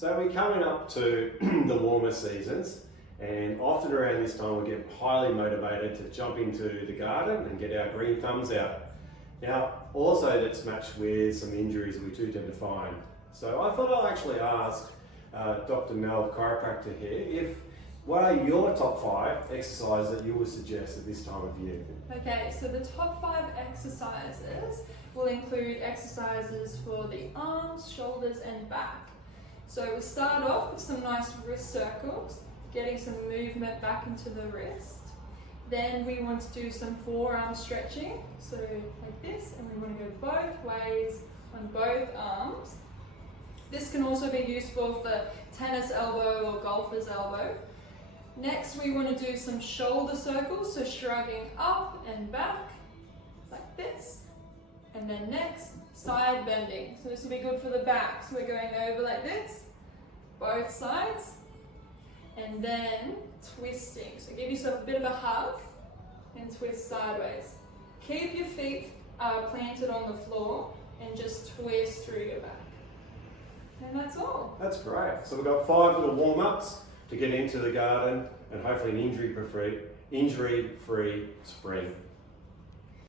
So we're coming up to the warmer seasons, and often around this time we get highly motivated to jump into the garden and get our green thumbs out. Now, also that's matched with some injuries we do tend to find. So I thought I'll actually ask Dr. Mel, chiropractor here, what are your top 5 exercises that you would suggest at this time of year? Okay, so the top 5 exercises will include exercises for the arms, shoulders and back. So we'll start off with some nice wrist circles, getting some movement back into the wrist. Then we want to do some forearm stretching, so like this, and we want to go both ways on both arms. This can also be useful for tennis elbow or golfer's elbow. Next we want to do some shoulder circles, so shrugging up and back, like this. And then next, side bending. So this will be good for the back. So we're going over like this, both sides. And then twisting. So give yourself a bit of a hug and twist sideways. Keep your feet planted on the floor and just twist through your back. And that's all. That's great. So we've got 5 little warm-ups to get into the garden and hopefully an injury-free spring.